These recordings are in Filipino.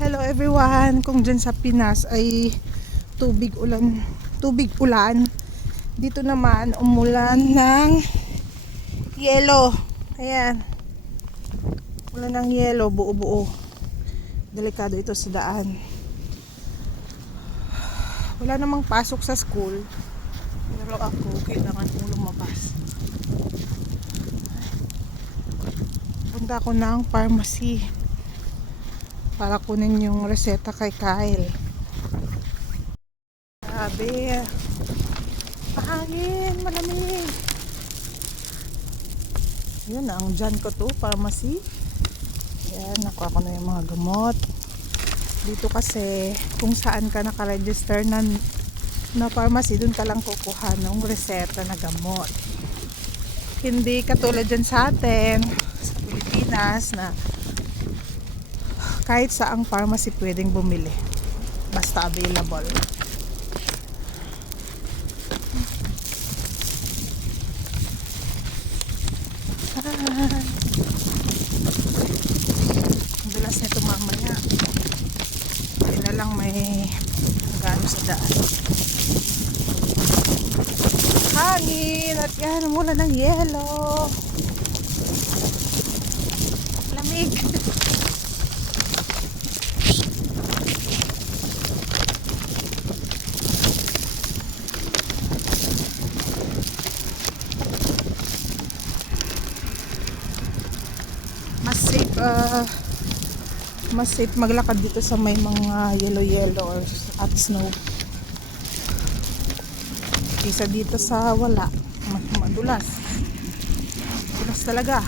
Hello everyone, kung dyan sa Pinas ay tubig ulan, dito naman umulan ng yelo. Ayan, ulan ng yelo, buo-buo. Delikado ito sa daan. Wala namang pasok sa school, pero ako kailangan kong lumabas. Punta ako ng pharmacy para kunin yung reseta kay Kyle. Grabe, mahangin, malamig. Yan ang dyan ko to, pharmacy. Yan, nakuha ko na yung mga gamot. Dito kasi kung saan ka nakaregister na pharmacy, dun ka lang kukuha ng reseta na gamot. Hindi katulad dyan sa atin sa Pilipinas na kahit saang pharmacy pwedeng bumili basta available. Ang dulas nito mamaya, hindi na lang may gano sa daan. Hangin at yan, mula ng yelo, lamig. Mas safe maglakad dito sa may mga yellow or at snow kaysa dito sa wala, madulas talaga.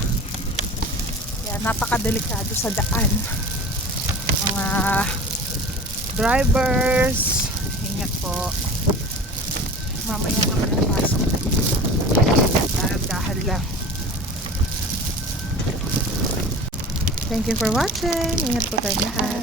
Kaya napakadelikado sa daan, mga drivers, ingat po. Mamaya naman ang pasok, dahan lang. Thank you for watching. Ingat po tayo lahat.